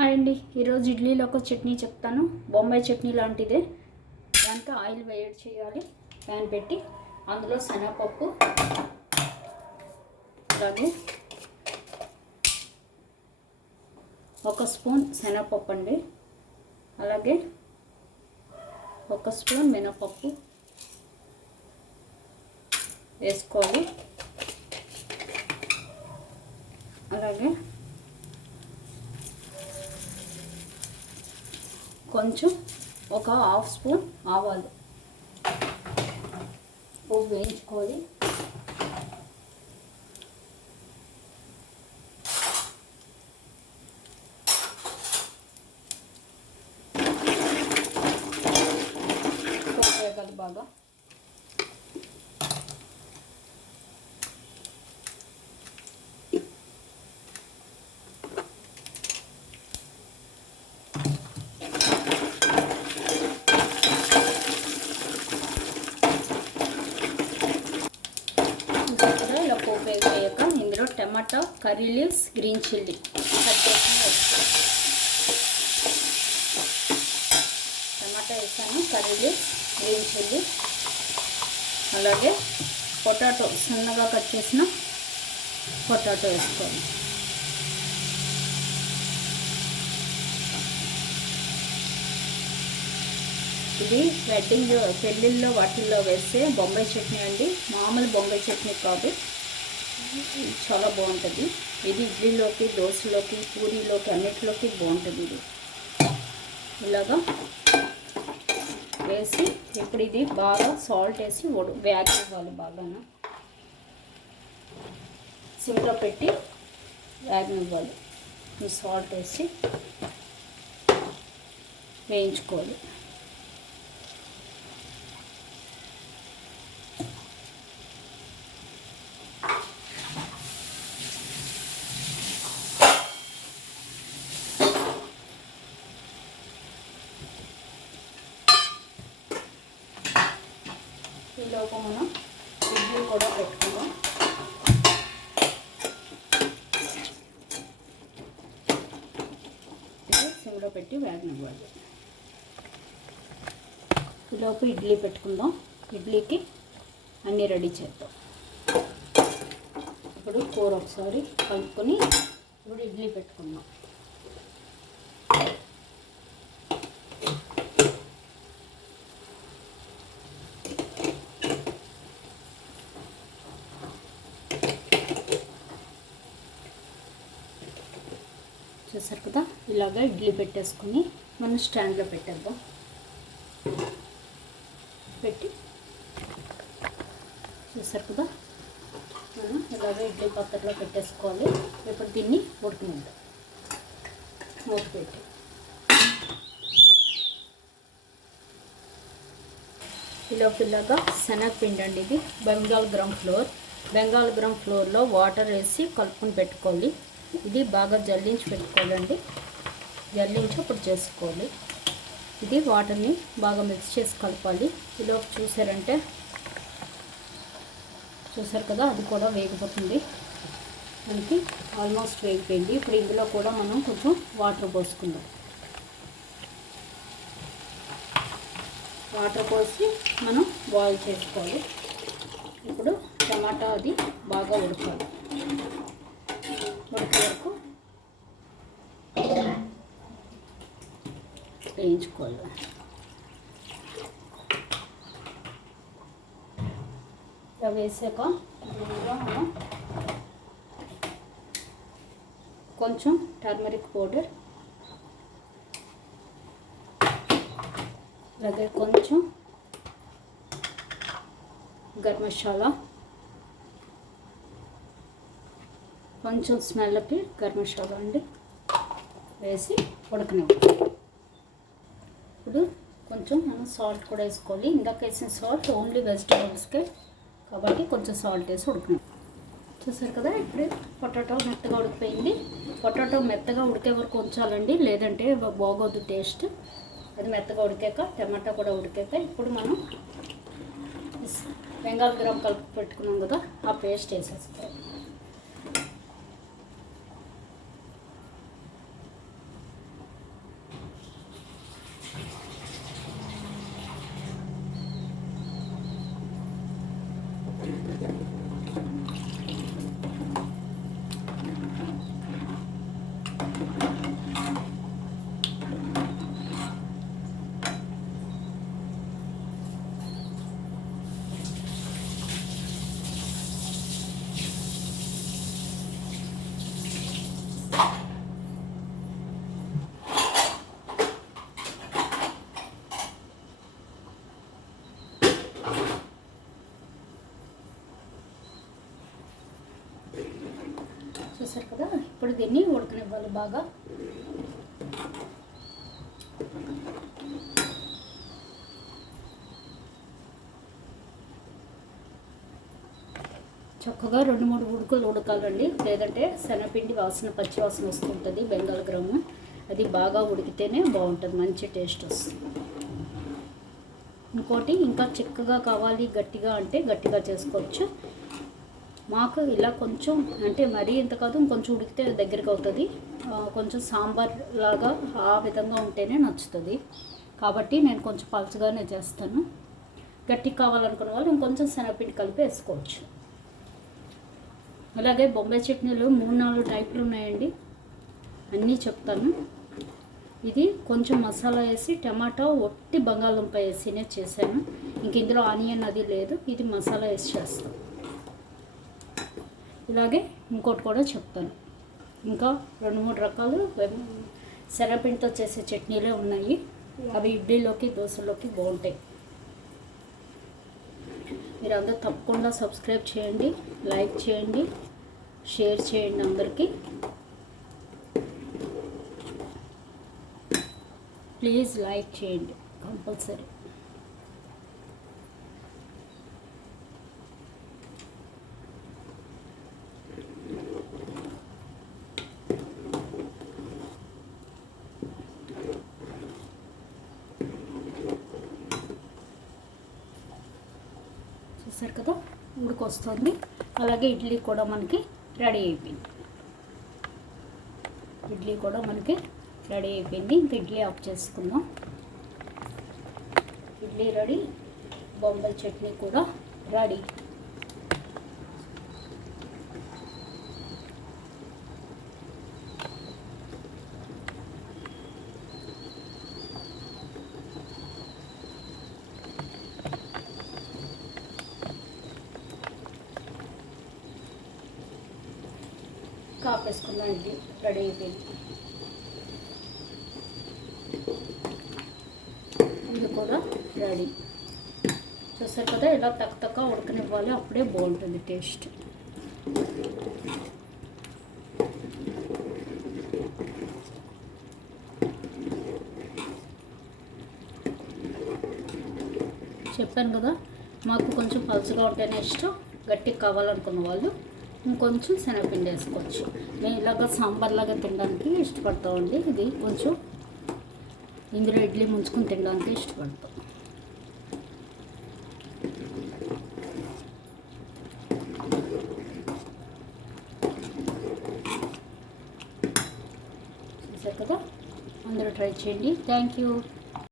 Hi అండి, ఈరోజు ఇడ్లీలో ఒక చట్నీ చెప్తాను. బొంబాయి చట్నీ లాంటిదే. దానికి ఆయిల్ వేడి చేయాలి. ప్యాన్ పెట్టి అందులో శనగపప్పు, అలాగే ఒక స్పూన్ శనగపప్పు అండి, అలాగే ఒక స్పూన్ మినపప్పు వేసుకోవాలి. అలాగే కొంచెం ఒక హాఫ్ స్పూన్ ఆవాలు వేయించుకోవాలి. వేగాలి బాగా. ఇలా పోపు వేగాక ఇందులో tomato, curry leaves, green chilli cut చేసి వేస్తాను. టమాటా వేసాను, కర్రీ లీవ్స్, గ్రీన్ చిల్లీ, అలాగే పొటాటో సన్నగా కట్ చేసిన పొటాటో వేసుకోవాలి. ఇది వెడ్డింగ్ పెళ్ళిళ్ళలో వాటిల్లో వేస్తే బొంబాయి చట్నీ అండి, మామూలు బొంబాయి చట్నీ కాదు. చాలా బాగుంటుంది ఇది. ఇడ్లీలోకి, దోశలోకి, పూరీలోకి అన్నిటిలోకి బాగుంటుంది ఇది. ఇలాగా వేసి ఇప్పుడు ఇది బాగా సాల్ట్ వేసి వేగనివ్వాలి. బాగాను సిమ్లో పెట్టి వేగనివ్వాలి. ఈ సాల్ట్ వేసి వేయించుకోవాలి. ఈలోపు మనం ఇడ్లీ కూడా పెట్టుకుందాం. సిమ్లో పెట్టి వేగనివ్వాలి. ఈలోపు ఇడ్లీ పెట్టుకుందాం. ఇడ్లీకి అన్నీ రెడీ చేద్దాం. ఇప్పుడు కూర ఒకసారి కలుపుకొని ఇప్పుడు ఇడ్లీ పెట్టుకుందాం. చూసారు కదా, ఇలాగా ఇడ్లీ పెట్టేసుకొని మనం స్టాండ్లో పెట్టేద్దాం. పెట్టి చూసారు కదా, మనం ఇలాగే ఇడ్లీ పాత్రలో పెట్టేసుకోవాలి. ఇప్పుడు దీన్ని ఉడకనిద్దాం. మూత పెట్టి ఇలాగా శనగపిండి అండి, ఇది బెంగాల్ గ్రామ్ ఫ్లోర్లో వాటర్ వేసి కలుపుకొని పెట్టుకోవాలి. ఇది బాగా జల్లించి పెట్టుకోవాలండి. జల్లించి అప్పుడు చేసుకోవాలి. ఇది వాటర్ని బాగా మిక్స్ చేసి కలపాలి. ఇలా చూసారు కదా, అది కూడా వేగిపోతుంది. మనకి ఆల్మోస్ట్ వేగిపోయింది. ఇప్పుడు ఇందులో కూడా మనం కొంచెం వాటర్ పోసుకుందాం. వాటర్ పోసి మనం బాయిల్ చేసుకోవాలి. ఇప్పుడు టమాటా అది బాగా ఉడకాలి. ఉడికే వరకు వేయించుకోవాలి. ఇలా వేసాక దీనిలో మనం కొంచెం టర్మరిక్ పౌడర్, అలాగే కొంచెం గరం మసాలా, కొంచెం స్మెల్కి గరం మసాలా అండి వేసి ఉడకనివ్వాలి. ఇప్పుడు కొంచెం మనం సాల్ట్ కూడా వేసుకోవాలి. ఇందాక వేసిన సాల్ట్ ఓన్లీ వెజిటేబుల్స్కే కాబట్టి కొంచెం సాల్ట్ వేసి ఉడకనివ్వాలి. చూసారు కదా, ఇప్పుడు పొటాటో మెత్తగా ఉడికిపోయింది. పొటాటో మెత్తగా ఉడికే వరకు ఉంచాలండి, లేదంటే బాగోదు టేస్ట్. అది మెత్తగా ఉడికాక, టమాటా కూడా ఉడికాక ఇప్పుడు మనం బెంగాల్ గ్రామ్ కలుపు పెట్టుకున్నాం కదా, ఆ పేస్ట్ వేసేసుకోవాలి. చూసారు కదా, ఇప్పుడు దీన్ని ఉడకనివ్వాలి బాగా. చక్కగా 2-3 ఉడుకులు ఉడకాలండి, లేదంటే శనగపిండి వాసన పచ్చి వాసన వస్తుంటుంది. బెంగాల్ గ్రాము అది బాగా ఉడికితేనే బాగుంటుంది, మంచి టేస్ట్ వస్తుంది. ఇంకోటి ఇంకా చిక్కగా కావాలి గట్టిగా అంటే గట్టిగా చేసుకోవచ్చు. మాకు ఇలా కొంచెం అంటే మరీ ఇంత కాదు, ఇంకొంచెం ఉడికితే దగ్గరికి అవుతుంది. కొంచెం సాంబార్ లాగా ఆ విధంగా ఉంటేనే నచ్చుతుంది. కాబట్టి నేను కొంచెం పలుచగానే చేస్తాను. గట్టిగా కావాలనుకున్న వాళ్ళు ఇంకొంచెం శనగపిండి కలిపి వేసుకోవచ్చు. అలాగే బొంబాయి చట్నీలు 3-4 టైపులు ఉన్నాయండి, అన్నీ చెప్తాను. ఇది కొంచెం మసాలా వేసి టమాటా ఒట్టి బంగాళదుంప వేసినే చేశాను. ఇంక ఇందులో ఆనియన్ అది లేదు, ఇది మసాలా వేసి చేస్తాను. ఇలాగే ఇంకోటి కూడా చెప్తాను. ఇంకా 2-3 రకాలు శనగపిండితో చేసే చట్నీలే ఉన్నాయి. అవి ఇడ్లీలోకి దోశలోకి బాగుంటాయి. మీరు అందరూ తప్పకుండా సబ్స్క్రైబ్ చేయండి, లైక్ చేయండి, షేర్ చేయండి అందరికీ. ప్లీజ్ లైక్ చేయండి కంపల్సరీ. చూసారు కదా ఉడికొస్తుంది. అలాగే ఇడ్లీ కూడా మనకి రెడీ అయిపోయింది. ఇడ్లీ కూడా మనకి రెడీ అయిపోయింది. ఇంక ఇడ్లీ ఆఫ్ చేసుకుందాం. ఇడ్లీ రెడీ, బొంబాయి చట్నీ కూడా రెడీ. కాపేసుకుందాం. ఇడ్లీ రెడీ అయిపోయింది. ఇది కూడా రెడీ. చూసారు కదా, ఇలా తక్కువ ఉడకనివ్వాలి, అప్పుడే బాగుంటుంది టేస్ట్. చెప్పాను కదా, మాకు కొంచెం పలుచగా ఉంటేనే ఇష్టం. గట్టిగా కావాలనుకున్న వాళ్ళు ఇంకొంచెం శనగపిండి వేసుకోవచ్చు. మేము ఇలాగ సాంబార్ లాగా తినడానికి ఇష్టపడతామండి. ఇది కొంచెం ఇందులో ఇడ్లీ ముంచుకొని తినడానికి ఇష్టపడతాం. చూసారు కదా, అందరూ ట్రై చేయండి. Thank you.